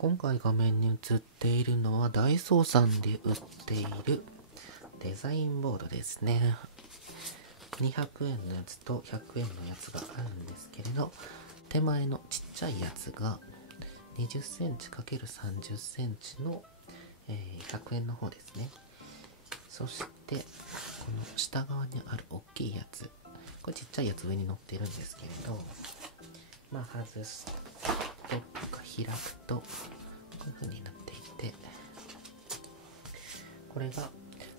今回画面に映っているのはダイソーさんで売っているデザインボードですね。200円のやつと100円のやつがあるんですけれど、手前のちっちゃいやつが20センチ ×30 センチの、100円の方ですね。そしてこの下側にある大きいやつ、これちっちゃいやつ上に乗ってるんですけれど、外すと開くとこういう風になっていて、これが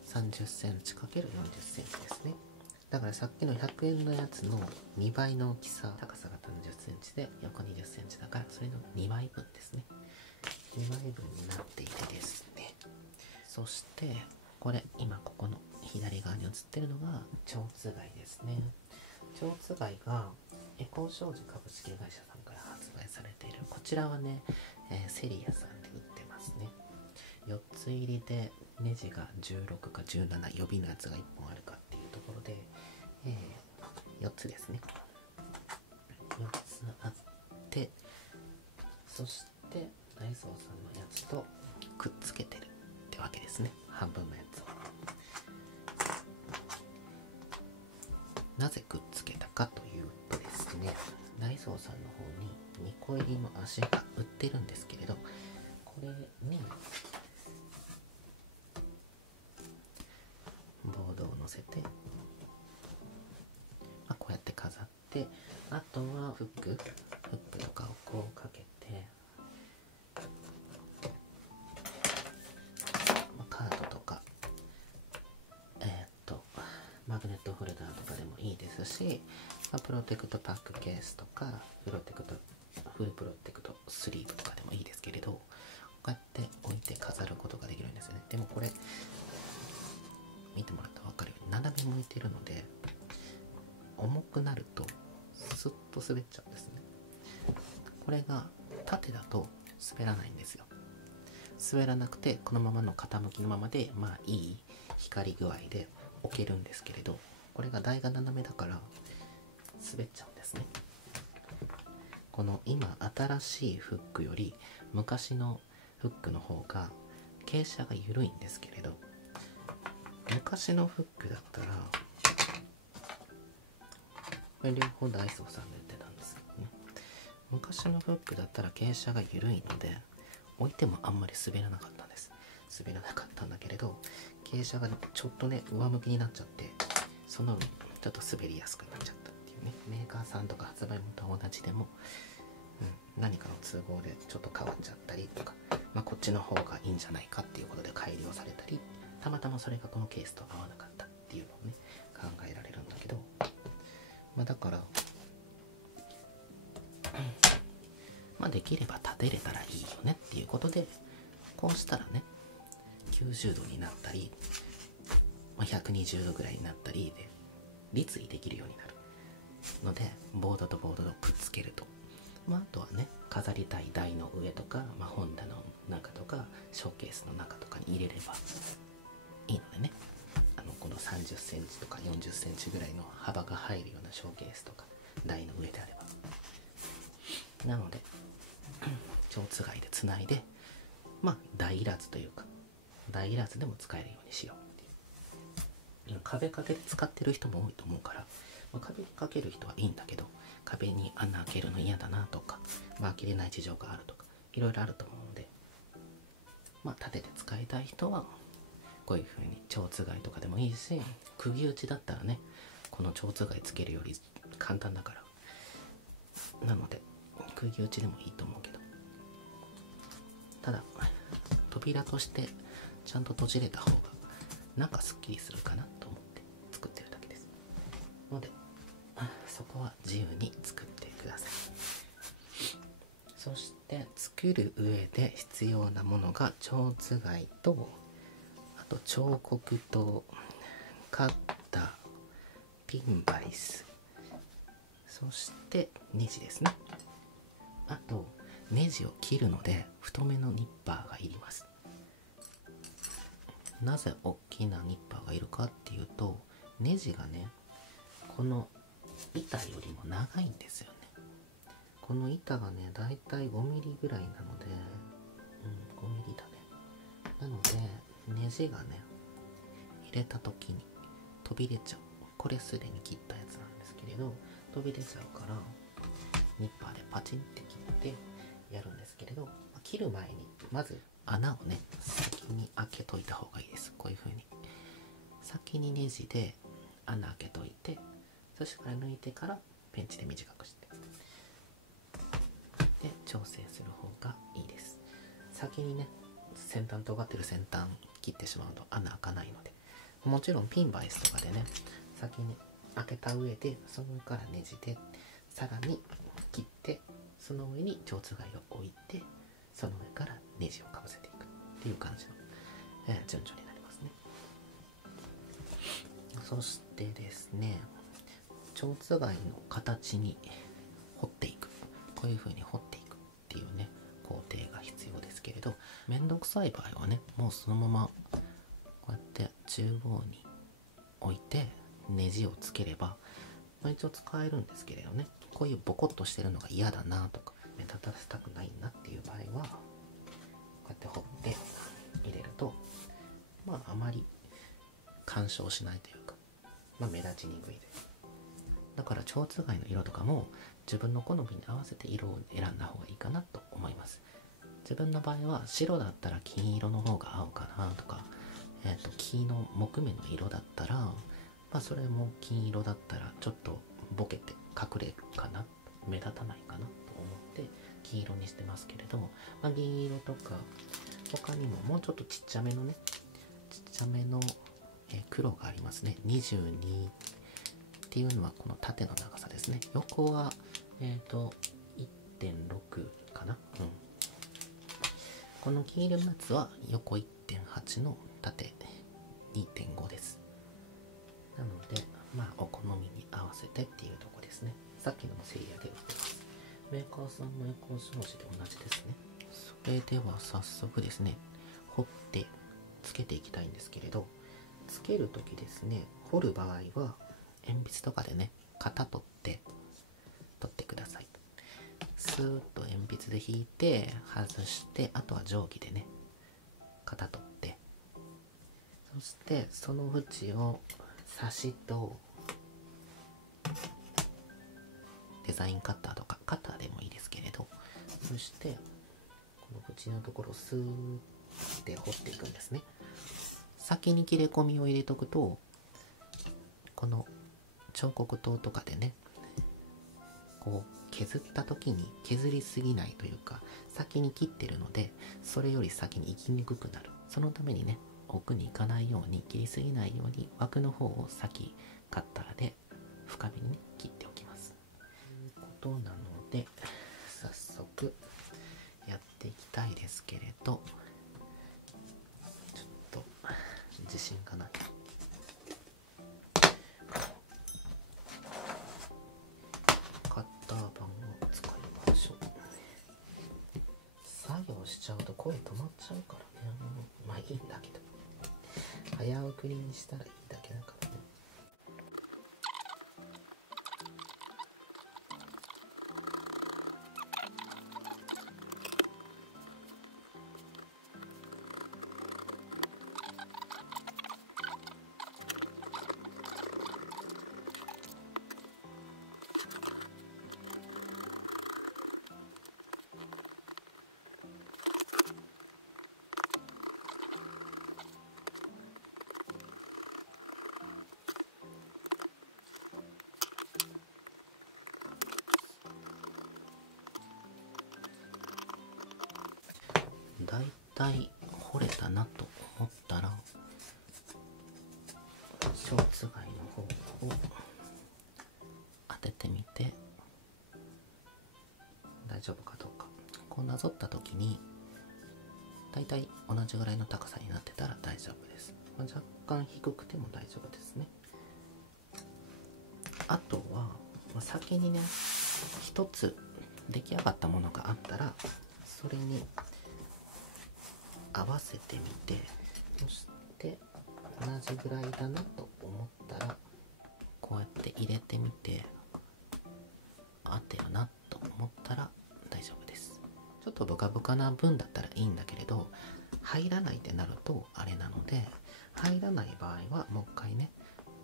30センチ ×40 センチですね。だからさっきの100円のやつの2倍の大きさ、高さが30センチで横20センチだから、それの2倍分ですね。2倍分になっていてですね。そしてこれ今ここの左側に映ってるのが蝶つがいですね。蝶つがいがエコー商事株式会社さんから発売されている、こちらはね、セリアさんで売ってますね。4つ入りでネジが16か17、予備のやつが1本あるかっていうところで、4つですね。4つあって、そしてダイソーさんのやつとくっつけてるってわけですね。半分のやつをなぜくっつけたかというとですね、ダイソーさんの方に2個入りの足が売ってるんですけれど、これにボードを乗せて、こうやって飾って、あとはフックとかをこうかけて、カードとかマグネットホルダーとかでもいいですし、プロテクトパックケースとかフルプロテクトスリーブとかでもいいですけれど、こうやって置いて飾ることができるんですよね。でもこれ見てもらったら分かるように斜め向いてるので、重くなるとスッと滑っちゃうんですね。これが縦だと滑らないんですよ。滑らなくてこのままの傾きのままでいい光具合で置けるんですけれど、これが台が斜めだから滑っちゃうんですね。この今新しいフックより昔のフックの方が傾斜が緩いんですけれど、昔のフックだったら、これ両方ダイソーさんで売ってたんですけどね、昔のフックだったら傾斜が緩いので置いてもあんまり滑らなかったんです。滑らなかったんだけれど、傾斜がちょっとね上向きになっちゃって、そのちょっと滑りやすくなっちゃったっていうね。メーカーさんとか発売元と同じでも、何かの都合でちょっと変わっちゃったりとか、こっちの方がいいんじゃないかっていうことで改良されたり、たまたまそれがこのケースと合わなかったっていうのをね考えられるんだけど、だからできれば立てれたらいいよねっていうことで、こうしたらね90度になったり、120度ぐらいになったりで立位できるようになるので、ボードとボードをくっつけると、あとはね飾りたい台の上とか、本棚の中とかショーケースの中とかに入れればいいのでね、この30センチとか40センチぐらいの幅が入るようなショーケースとか台の上であれば、なので蝶つがいでつないで、台いらずというか台いらずでも使えるようにしようっていう。壁掛けで使ってる人も多いと思うから、壁にかける人はいいんだけど、壁に穴開けるの嫌だなとか、開けれない事情があるとか、いろいろあると思うので、立てて使いたい人はこういう風に蝶つがいとかでもいいし、釘打ちだったらねこの蝶つがいつけるより簡単だから、なので釘打ちでもいいと思うけど、ただ扉としてちゃんと閉じれた方がなんかすっきりするかなと思って作ってるだけですので、そこは自由に作ってください。そして作る上で必要なものが蝶つがいと、あと彫刻刀、カッター、ピンバイス、そしてネジですね。あとネジを切るので太めのニッパーがいります。なぜ大きなニッパーがいるかっていうと、ネジがねこの板よりも長いんですよね。この板がねだいたい5ミリぐらいなので、5mmだね。なのでネジがね入れた時に飛び出ちゃう。これすでに切ったやつなんですけれど、飛び出ちゃうからニッパーでパチンって切ってやるんですけれど、切る前にまず穴をね先に開けといた方がいいです。こういう風に先にネジで穴開けといて、そしてから抜いてからペンチで短くしてで調整する方がいいです。先にね先端尖ってる先端切ってしまうと穴開かないので、もちろんピンバイスとかでね先に開けた上でその上からネジでさらに切って、その上に蝶つがいを置いて、その上からネジをかぶせていくっていう感じの、順序になりますね。そしてですね、蝶つがいの形に彫っていく、こういう風に彫っていくっていうね工程が必要ですけれど、めんどくさい場合はねもうそのままこうやって中央に置いてネジをつければ、一応使えるんですけれどね、こういうボコッとしてるのが嫌だなとか目立たせたくないなっていう場合はこうやって彫って入れるとあまり干渉しないというか、目立ちにくいです。だから蝶つがいの色とかも自分の好みに合わせて色を選んだ方がいいかなと思います。自分の場合は白だったら金色の方が合うかなとか、木の木目の色だったらそれも金色だったらちょっとボケて隠れるかな、目立たないかなと思って金色にしてますけれども、銀色とか他にももうちょっとちっちゃめのね黒がありますね。22っていうのはこの縦の長さですね。横は1.6 かな、この黄色のやつは横 1.8 の縦 2.5 です。なのでお好みに合わせてっていうとこですね。さっきのもセリアで売ってます。メーカーさんもエコー商事で同じですね。それでは早速ですね、彫ってつけていきたいんですけれど、つけるときですね、彫る場合は鉛筆とかでね型取ってください。スーッと鉛筆で引いて外して、あとは定規でね型取って、そしてその縁を差しとデザインカッターとかカッターでもいいですけれど、そしてこの縁のところをスーッて彫っていくんですね。先に切れ込みを入れとくと、この彫刻刀とかでねこう削った時に削りすぎないというか、先に切ってるのでそれより先に行きにくくなる。そのためにね奥に行かないように、切りすぎないように枠の方を先カッターで深めに、ね、切っておきます。ということなので早速やっていきたいですけれど、ちょっと自信がない。カッター板を使いましょう。作業しちゃうと声止まっちゃうからね。いいんだけど、早送りにしたらいいだけだからね。だいたい彫れたなと思ったら蝶つがいの方を当ててみて大丈夫かどうか。こうなぞった時にだいたい同じぐらいの高さになってたら大丈夫です。若干低くても大丈夫ですね。あとは先にね一つ出来上がったものがあったらそれに合わせてみて、そして同じぐらいだなと思ったらこうやって入れてみて、合ってるなと思ったら大丈夫です。ちょっとブカブカな分だったらいいんだけれど、入らないってなるとあれなので、入らない場合はもう一回ね、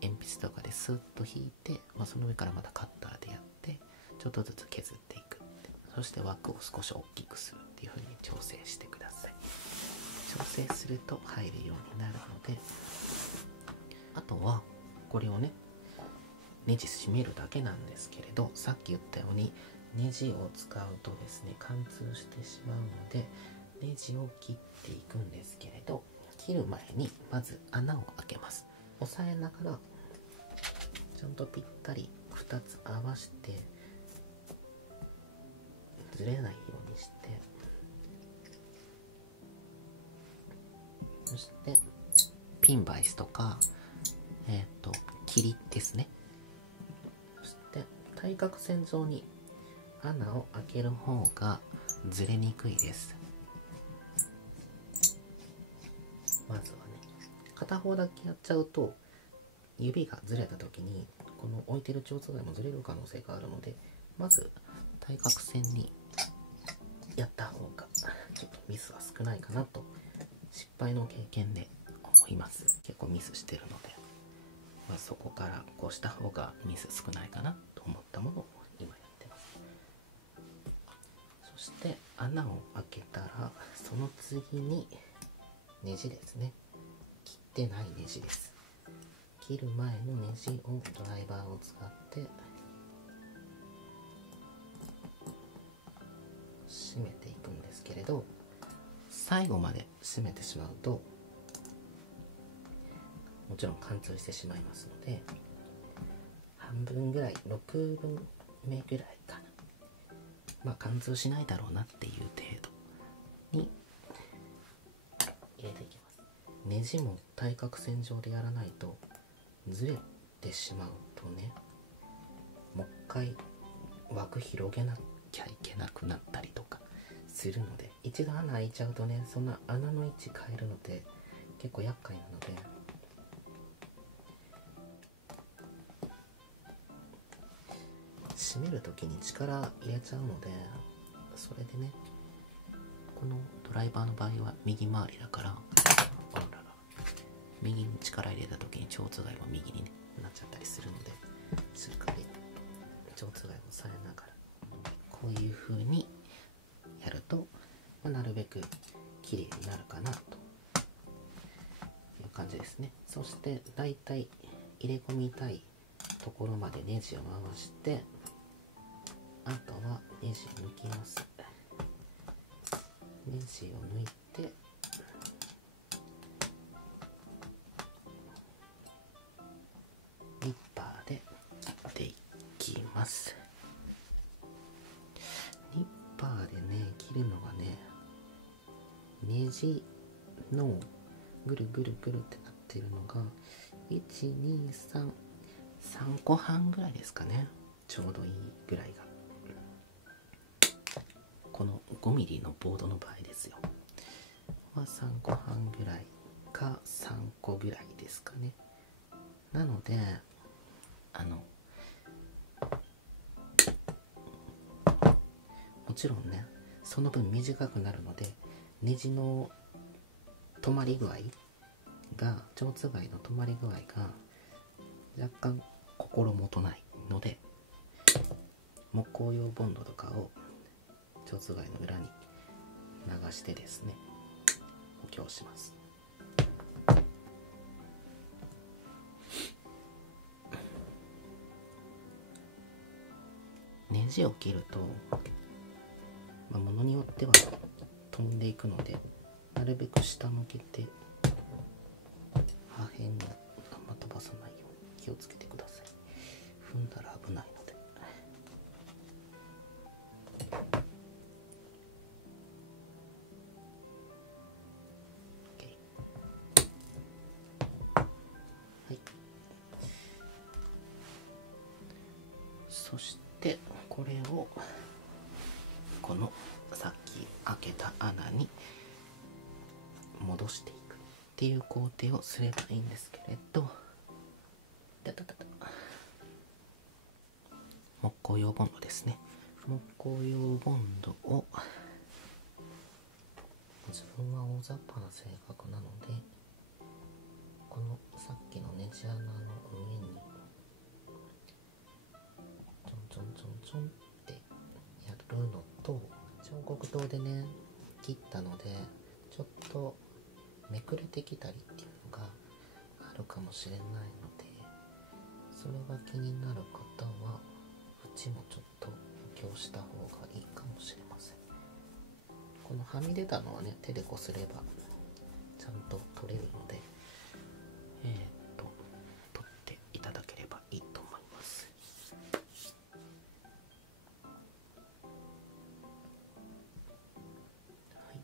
鉛筆とかでスッと引いて、その上からまたカッターでやってちょっとずつ削っていく。そして枠を少し大きくするっていう風に調整してください。調整すると入るようになるので、あとはこれをね、ネジ締めるだけなんですけれど、さっき言ったようにネジを使うとですね、貫通してしまうので、ネジを切っていくんですけれど、切る前にまず穴を開けます。押さえながらちゃんとぴったり2つ合わせて、ずれないようにして、そしてピンバイスとかキリですね。そして対角線上に穴を開ける方がずれにくいです。まずはね、片方だけやっちゃうと指がずれた時にこの置いてる蝶番もずれる可能性があるので、まず対角線にやった方がちょっとミスは少ないかなと、失敗の経験で思います。結構ミスしてるので、そこからこうした方がミス少ないかなと思ったものを今やってます。そして穴を開けたら、その次にネジですね。切ってないネジです。切る前のネジをドライバーを使って締めていくんですけれど、最後まで締めてしまうともちろん貫通してしまいますので、半分ぐらい、6分目ぐらいかな、貫通しないだろうなっていう程度に入れていきます。ネジも対角線上でやらないとずれてしまうとね、もう一回枠広げなきゃいけなくなったりとかするので、一度穴開いちゃうとね、そんな穴の位置変えるのって結構厄介なので、締める時に力入れちゃうので、それでね、このドライバーの場合は右回りだから、右に力入れた時に蝶番が右に、ね、なっちゃったりするので、しっかり蝶番を押さえながらこういう風にやると、なるべく綺麗になるかなという感じですね。そしてだいたい入れ込みたいところまでネジを回して、あとはネジを抜きます。ネジを抜いて、ニッパーで切っていきます。ニッパーでね、切るのがね、ネジのぐるぐるぐるってなってるのが123個半ぐらいですかね。ちょうどいいぐらいが、この 5mm のボードの場合ですよ、3個半ぐらいか3個ぐらいですかね。なのでもちろんね、その分短くなるので、ネジの止まり具合が、蝶番の止まり具合が若干心もとないので、木工用ボンドとかを蝶番の裏に流してですね、補強します。ネジを切ると、ものによっては飛んでいくので、なるべく下向けて破片をあんま飛ばさないように気をつけてください。踏んだら危ないので。はい、そしてこれをこのさっき開けた穴に戻していくっていう工程をすればいいんですけれど、木工用ボンドですね。木工用ボンドを雑把な性格なので、このさっきのネジ穴の上にちょんちょんちょんちょんってやるのと、彫刻刀でね切ったのでちょっとめくれてきたりっていうのがあるかもしれないので、それが気になる方は縁もちょっと補強した方がいいかもしれません。このはみ出たのはね手でこすればちゃんと取れるので、取っていただければいいと思います。はい、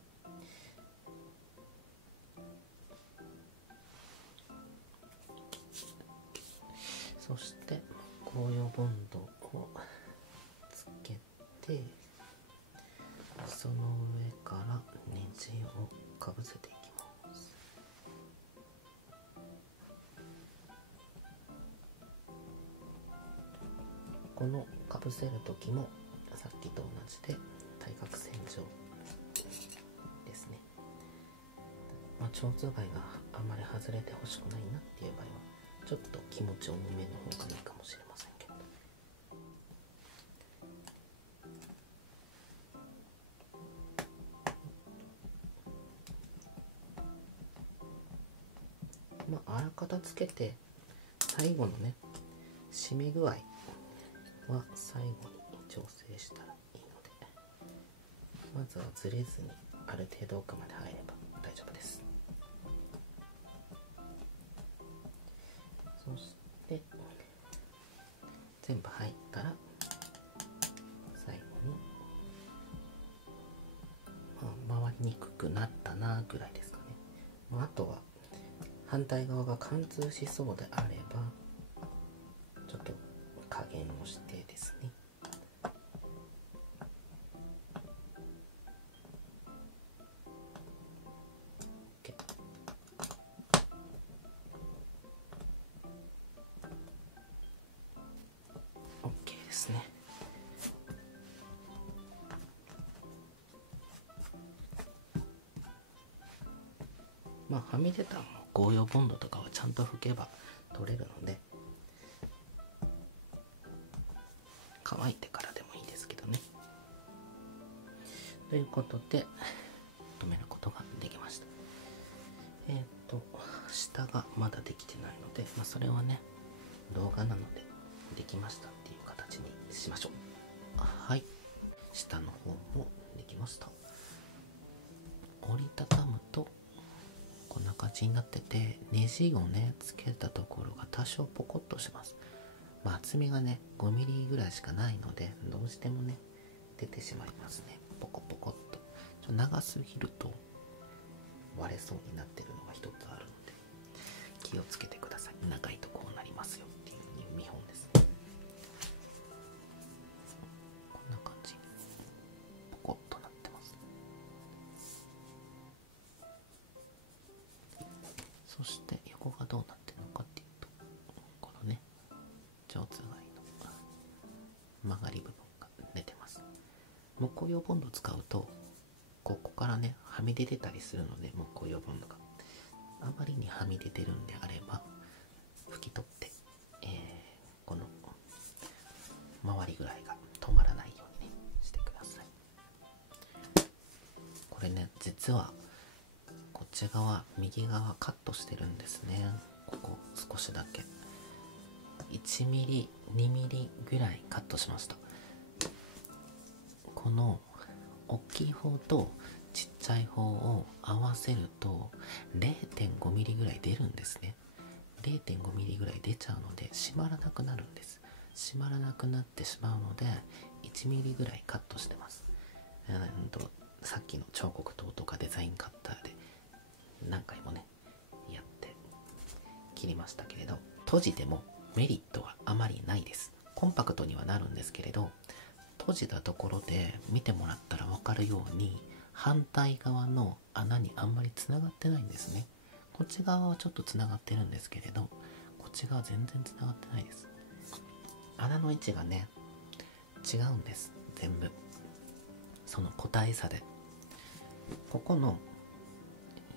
そして紅葉ボンドをつけて、その上からネジをかぶせていきます。このかぶせる時もさっきと同じで対角線上ですね。蝶番があまり外れてほしくないなっていう場合はちょっと気持ち重めの方がいいかもしれませんけど。あらかたつけて最後のね締め具合は最後に調整したらいいので、まずはずれずにある程度奥まで入れば大丈夫です。そして全部入ったら最後に、回りにくくなったなぐらいですかね。あとは反対側が貫通しそうであればちょっと加減をしてですね、OK ですね。はみ出た紅葉ボンドとかはちゃんと拭けば取れるので、乾いてからでもいいですけどね。ということで止めることができました。下がまだできてないので、それはね動画なのでできましたっていう形にしましょう。はい、下の方もできました。折りたたむとこんな感じになってて、ネジをねつけたところが多少ポコッとします。厚みがね 5mm ぐらいしかないのでどうしてもね出てしまいますね。ポコポコっと長すぎると割れそうになってるのが一つあるので気をつけてください。長いとこうなりますよっていう見本ですね。こんな感じポコッとなってます。そして横がどうなってるのかっていうと、このね蝶番の曲がり部分が出てます。木工用ボンドを使うとここからねはみ出てたりするので、木工用ボンドがあまりにはみ出てるんであれば拭き取って、この周りぐらいが止まらないように、ね、してください。これね実はこっち側右側カットしてるんですね。ここ少しだけ 1mm、2mm ぐらいカットしました。この大きい方とちっちゃい方を合わせると 0.5mm ぐらい出るんですね。 0.5mm ぐらい出ちゃうので締まらなくなるんです。締まらなくなってしまうので 1mm ぐらいカットしてます。さっきの彫刻刀とかデザインカッターで何回もねやって切りましたけれど、閉じてもメリットはあまりないです。コンパクトにはなるんですけれど、閉じたところで見てもらったら分かるように反対側の穴にあんまりつながってないんですね。こっち側はちょっとつながってるんですけれど、こっち側全然つながってないです。穴の位置がね違うんです。全部その個体差でここの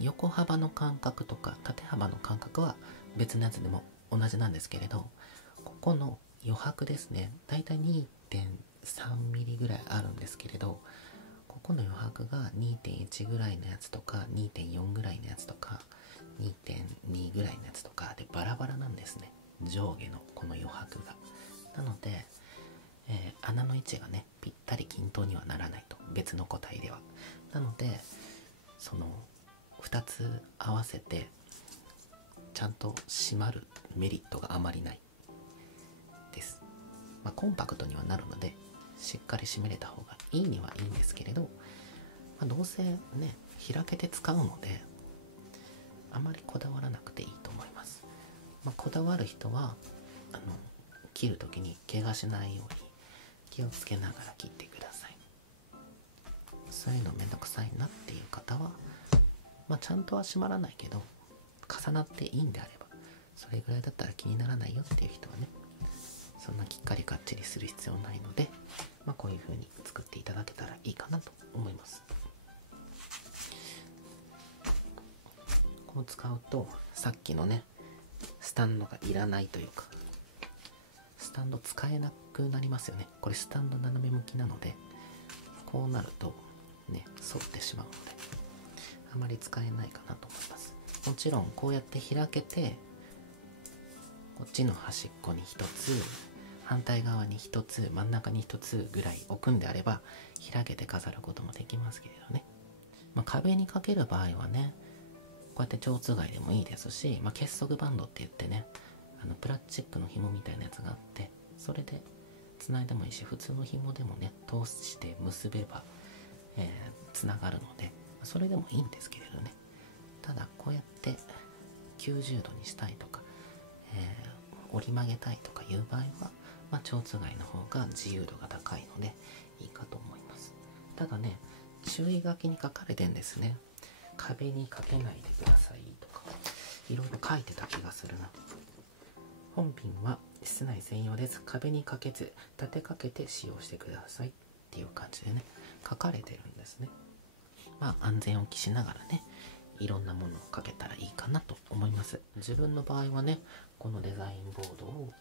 横幅の間隔とか縦幅の間隔は別のやつでも同じなんですけれど、ここの余白ですね、だいたい 2.3 ミリぐらいあるんですけれど、ここの余白が 2.1 ぐらいのやつとか 2.4 ぐらいのやつとか 2.2 ぐらいのやつとかでバラバラなんですね、上下のこの余白が。なので、穴の位置がねぴったり均等にはならないと、別の個体では。なのでその2つ合わせてちゃんと閉まるメリットがあまりないです。コンパクトにはなるのでしっかり閉めれた方がいいにはいいんですけれど、どうせね開けて使うのであまりこだわらなくていいと思います。こだわる人は切る時に怪我しないように気をつけながら切ってください。そういうのめんどくさいなっていう方は、ちゃんとは閉まらないけど重なっていいんであれば、それぐらいだったら気にならないよっていう人はね、そんなきっかりかっちりする必要ないので、こういう風に作っていただけたらいいかなと思います。こう使うとさっきのねスタンドがいらないというか、スタンド使えなくなりますよね。これスタンド斜め向きなので、こうなるとね反ってしまうのであまり使えないかなと思います。もちろんこうやって開けてこっちの端っこに1つ、反対側に1つ、真ん中に1つぐらい置くんであれば開けて飾ることもできますけれどね。壁にかける場合はね、こうやって蝶つがいでもいいですし、結束バンドって言ってね、プラスチックの紐みたいなやつがあって、それでつないでもいいし、普通の紐でもね通して結べば、つながるのでそれでもいいんですけれどね。ただこうやって90度にしたいとか、折り曲げたいとかいう場合は、蝶つがいの方が自由度が高いのでいいかと思います。ただね、注意書きに書かれてんですね。壁にかけないでくださいとかいろいろ書いてた気がするな。本品は室内専用です。壁にかけず立てかけて使用してくださいっていう感じでね書かれてるんですね。安全を期しながらね、いろんなものをかけたらいいかなと思います。自分の場合はね、このデザインボードを、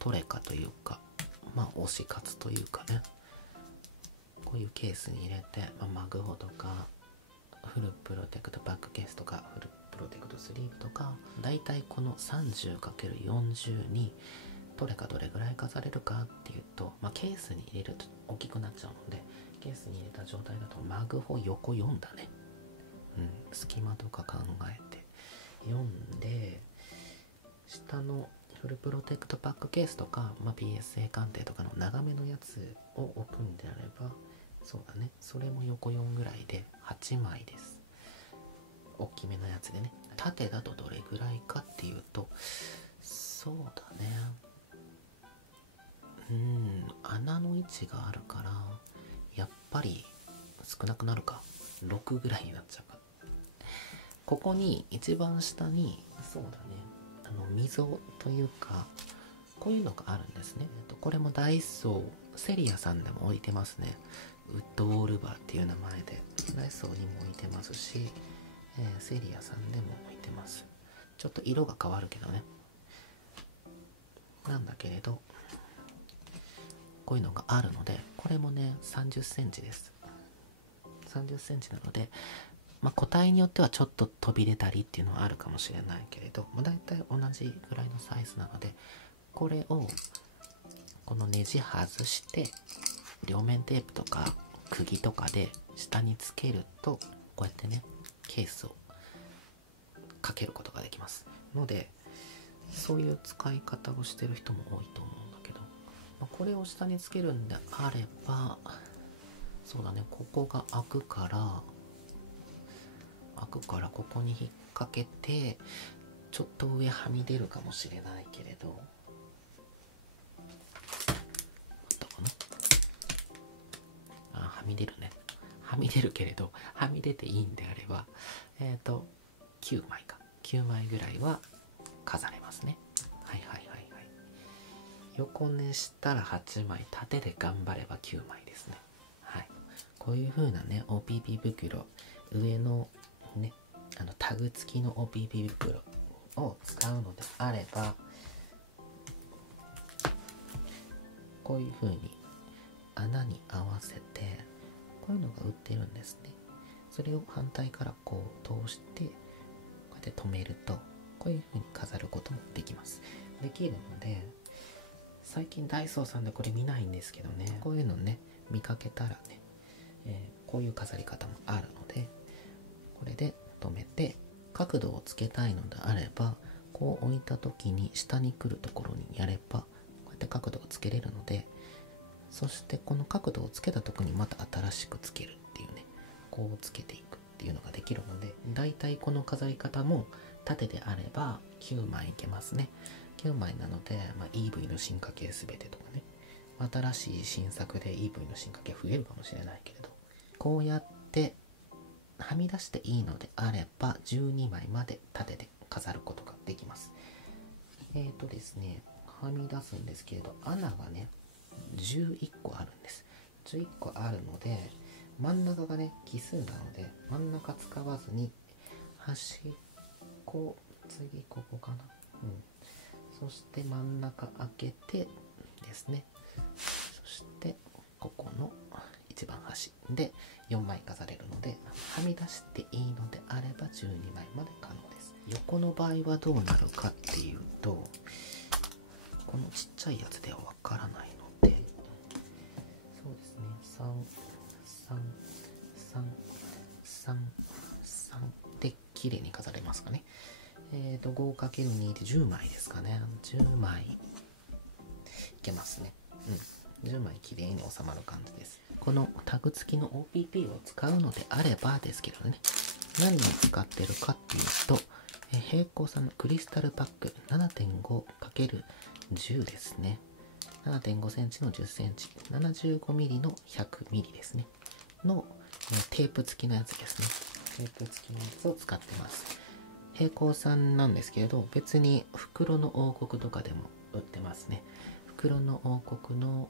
トレカというか、推し活というかね、こういうケースに入れて、マグホとかフルプロテクトバックケースとかフルプロテクトスリーブとか、だいたいこの 30×40 にどれかどれぐらい飾れるかっていうと、ケースに入れると大きくなっちゃうので、ケースに入れた状態だとマグホ横4だね。隙間とか考えて4で、下のフルプロテクトバックケースとか、PSA 鑑定とかの長めのやつを置くんであれば、そうだね、それも横4ぐらいで8枚です。大きめのやつでね。縦だとどれぐらいかっていうと、そうだね、穴の位置があるからやっぱり少なくなるか、6ぐらいになっちゃうか。ここに一番下に、そうだね、溝というかこういうのがあるんですね。これもダイソー、セリアさんでも置いてますね。ウッドウォールバーっていう名前でダイソーにも置いてますし、セリアさんでも置いてます。ちょっと色が変わるけどね、なんだけれどこういうのがあるので、これもね30センチです。30センチなので、個体によってはちょっと飛び出たりっていうのはあるかもしれないけれど、だいたい同じぐらいのサイズなので、これをこのネジ外して両面テープとか釘とかで下につけると、こうやってねケースをかけることができますので、そういう使い方をしてる人も多いと思うんだけど、これを下につけるんであれば、そうだね、ここが開くからここに引っ掛けて、ちょっと上はみ出るかもしれないけれど、はみ出るね。はみ出るけれど、はみ出ていいんであれば、9枚か。9枚ぐらいは飾れますね。横寝したら8枚、縦で頑張れば9枚ですね。こういう風なね、OPP 袋、上のね、タグ付きの OPP 袋を使うのであれば、こういう風に穴に合わせて、こういうのが売ってるんですね。それを反対からこう通して、こうやって留めると、こういう風に飾ることもできます。できるので、最近ダイソーさんでこれ見ないんですけどね、こういうのね、見かけたらね、こういう飾り方もあるので、これで留めて、角度をつけたいのであれば、こう置いた時に下に来るところにやれば、こうやって角度をつけれるので、そしてこの角度をつけたところにまた新しくつけるっていうね、こうつけていくっていうのができるので、だいたいこの飾り方も縦であれば9枚いけますね。9枚なので、EV の進化系すべてとかね、新しい新作で EV の進化系増えるかもしれないけれど、こうやってはみ出していいのであれば12枚まで縦で飾ることができます。ですね、はみ出すんですけれど、穴がね11個あるんです。11個あるので、真ん中がね奇数なので、真ん中使わずに端っこ、次ここかな、そして真ん中開けてですね、そしてここの一番端で4枚飾れるので、はみ出していいのであれば12枚まで可能です。横の場合はどうなるかっていうと、このちっちゃいやつではわからないので、そうですね、3で綺麗に飾れますかね。5×2 で10枚ですかね。10枚いけますね。10枚綺麗に収まる感じです。このタグ付きの OPP を使うのであればですけどね、何に使ってるかっていうと、平行さんのクリスタルパック 7.5×10 ですね。7.5 センチの10センチ、75ミリの100ミリですね。のテープ付きのやつですね。テープ付きのやつを使ってます。平行さんなんですけれど、別に袋の王国とかでも売ってますね。袋の王国の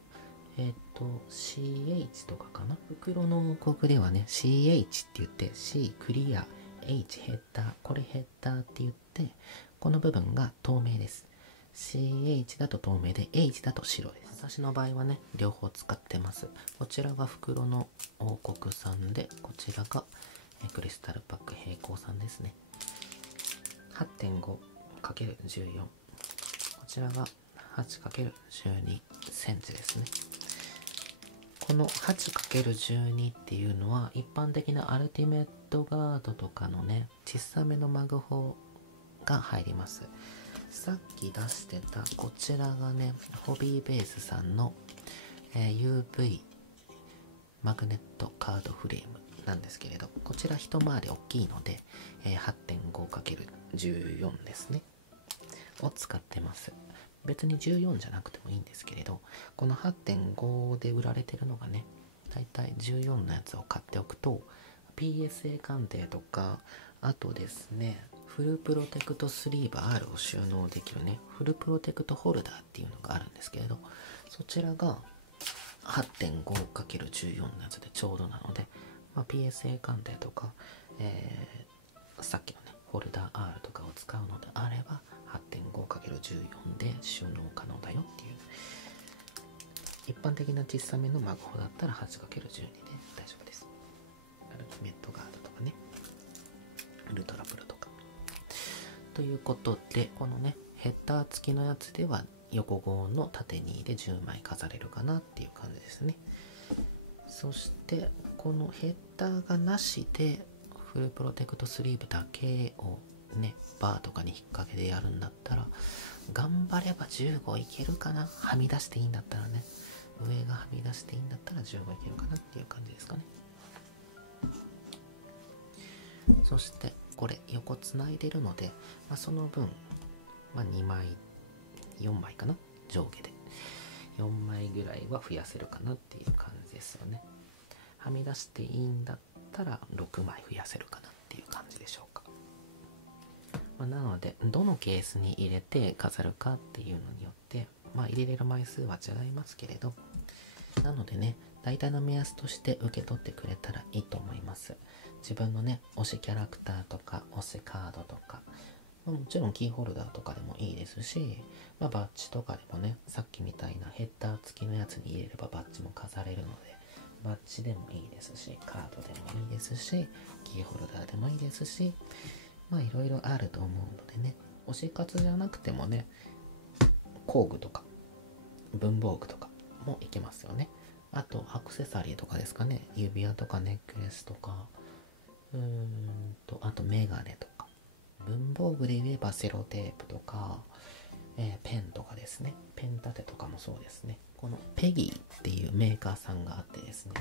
CH とかかな。袋の王国ではね CH って言って、 C クリア、 H ヘッダー、これヘッダーって言って、この部分が透明です。 CH だと透明で H だと白です。私の場合はね両方使ってます。こちらが袋の王国さんで、こちらがクリスタルパック平行さんですね。 8.5×14、 こちらが 8×12 センチですね。この 8×12 っていうのは一般的なアルティメットガードとかのね小さめのマグホが入ります。さっき出してたこちらがねホビーベースさんの、UV マグネットカードフレームなんですけれど、こちら一回り大きいので、8.5×14 ですねを使ってます。別に14じゃなくてもいいんですけれど、この 8.5 で売られてるのがねだいたい14のやつを買っておくと PSA 鑑定とか、あとですねフルプロテクトスリーブ R を収納できるねフルプロテクトホルダーっていうのがあるんですけれど、そちらが 8.5×14 のやつでちょうどなので、PSA 鑑定とか、さっきのねホルダー R とかを使うのであれば 8.5×14 で収納可能だよっていう。一般的な小さめのマグホだったら 8×12 で大丈夫です。アルティメットガードとかね、ウルトラプロとか。ということで、このねヘッダー付きのやつでは横5の縦2で10枚飾れるかなっていう感じですね。そしてこのヘッダーがなしでフルプロテクトスリーブだけをねバーとかに引っ掛けてやるんだったら、頑張れば15いけるかな。はみ出していいんだったらね、上がはみ出していいんだったら15いけるかなっていう感じですかね。そしてこれ横つないでるので、その分、2枚4枚かな、上下で4枚ぐらいは増やせるかなっていう感じですよね。はみ出していいんだったら6枚増やせるかなっていう感じでしょうか。なのでどのケースに入れて飾るかっていうのによって入れれる枚数は違いますけれど、なのでね大体の目安として受け取ってくれたらいいと思います。自分のね推しキャラクターとか推しカードとか、もちろんキーホルダーとかでもいいですし、バッジとかでもね、さっきみたいなヘッダー付きのやつに入れればバッジも飾れるので、バッジでもいいですし、カードでもいいですし、キーホルダーでもいいですし、いろいろあると思うのでね、推し活じゃなくてもね、工具とか文房具とかもいけますよね。あとアクセサリーとかですかね、指輪とかネックレスとか、あとメガネとか、文房具で言えばセロテープとか、ペンとかですね、ペン立てとかもそうですね。このペギーっていうメーカーさんがあってですね、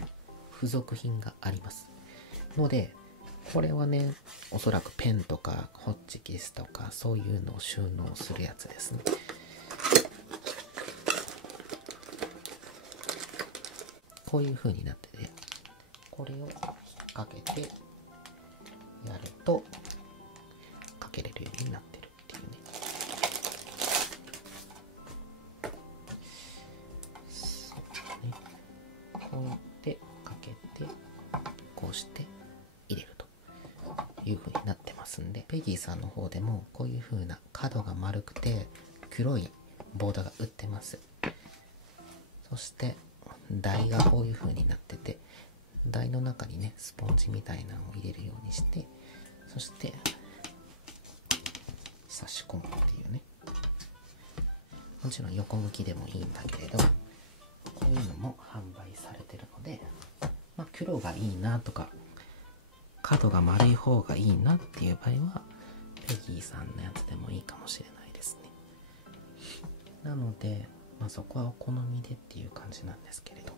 付属品がありますので、これはね、おそらくペンとかホッチキスとかそういうのを収納するやつですね。こういう風になってて、これを引っ掛けてやるとかけれるようになってるっていうね。そうね。こうやってかけて、こうして入れるという風になってますんで、ペギーさんの方でもこういう風な角が丸くて黒いボードが売ってます。そして台がこういう風になってて、台の中にねスポンジみたいなのを入れるようにして、そして差し込むっていうね。もちろん横向きでもいいんだけれど、こういうのも販売されてるので、黒がいいなとか角が丸い方がいいなっていう場合はペギーさんのやつでもいいかもしれないですね。なのでそこはお好みでっていう感じなんですけれど、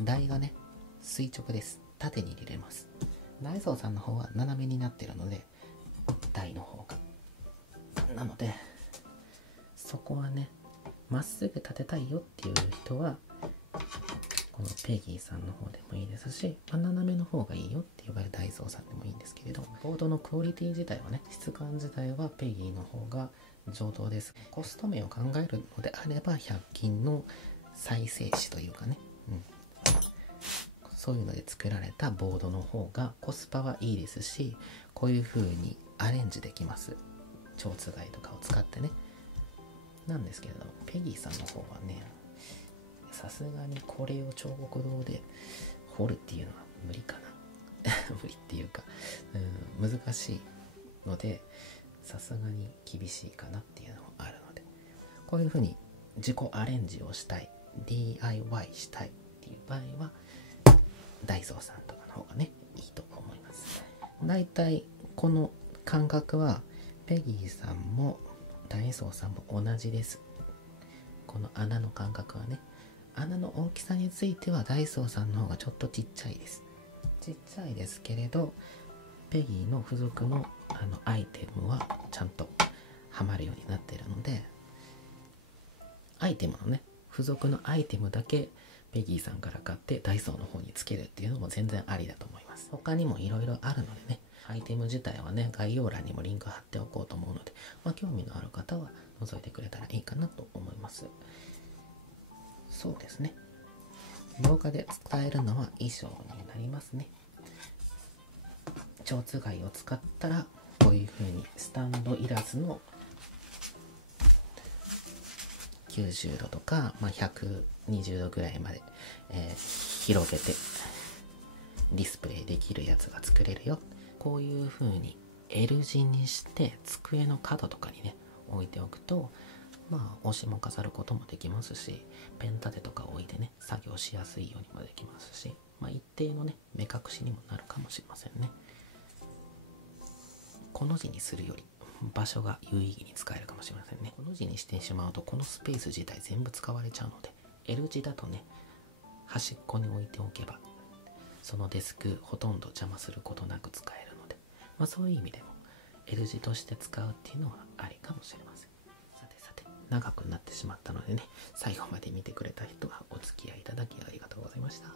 台がね垂直です。縦に入れれます。ダイソーさんの方は斜めになってるので、台の方がなので、そこはねまっすぐ立てたいよっていう人はこのペギーさんの方でもいいですし、斜めの方がいいよっていう場合はダイソーさんでもいいんですけれど、ボードのクオリティ自体はね、質感自体はペギーの方が上等です。コスト面を考えるのであれば100均の再生紙というかね、そういうので作られたボードの方がコスパはいいですし、こういう風にアレンジできます。蝶つがいとかを使ってね。なんですけれど、ペギーさんの方はね、さすがにこれを彫刻刀で彫るっていうのは無理かな無理っていうか、難しいので、さすがに厳しいかなっていうのもあるので、こういう風に自己アレンジをしたい、 DIY したいっていう場合はダイソーさんとかの方がねいいと思います。だいたいこの感覚はペギーさんもダイソーさんも同じです。この穴の感覚はね、穴の大きさについてはダイソーさんの方がちょっとちっちゃいです。ちっちゃいですけれど、ペギーの付属のアイテムはちゃんとはまるようになっているので、アイテムのね付属のアイテムだけペギーさんから買ってダイソーの方につけるっていうのも全然ありだと思います。他にもいろいろあるのでね、アイテム自体はね概要欄にもリンク貼っておこうと思うので、興味のある方は覗いてくれたらいいかなと思います。そうですね、動画で伝えるのは衣装になりますね。蝶つがいを使ったらこういう風にスタンドいらずの90度とか、120度ぐらいまで、広げてディスプレイできるやつが作れるよ。こういう風に L 字にして机の角とかにね置いておくと、推しも飾ることもできますし、ペン立てとか置いてね作業しやすいようにもできますし、一定のね目隠しにもなるかもしれませんね。この字にするより場所が有意義に使えるかもしれませんね。この字にしてしまうとこのスペース自体全部使われちゃうので、 L 字だとね端っこに置いておけばそのデスクほとんど邪魔することなく使えるので、そういう意味でも L 字として使うっていうのはありかもしれません。さて長くなってしまったのでね、最後まで見てくれた人はお付き合いいただきありがとうございました。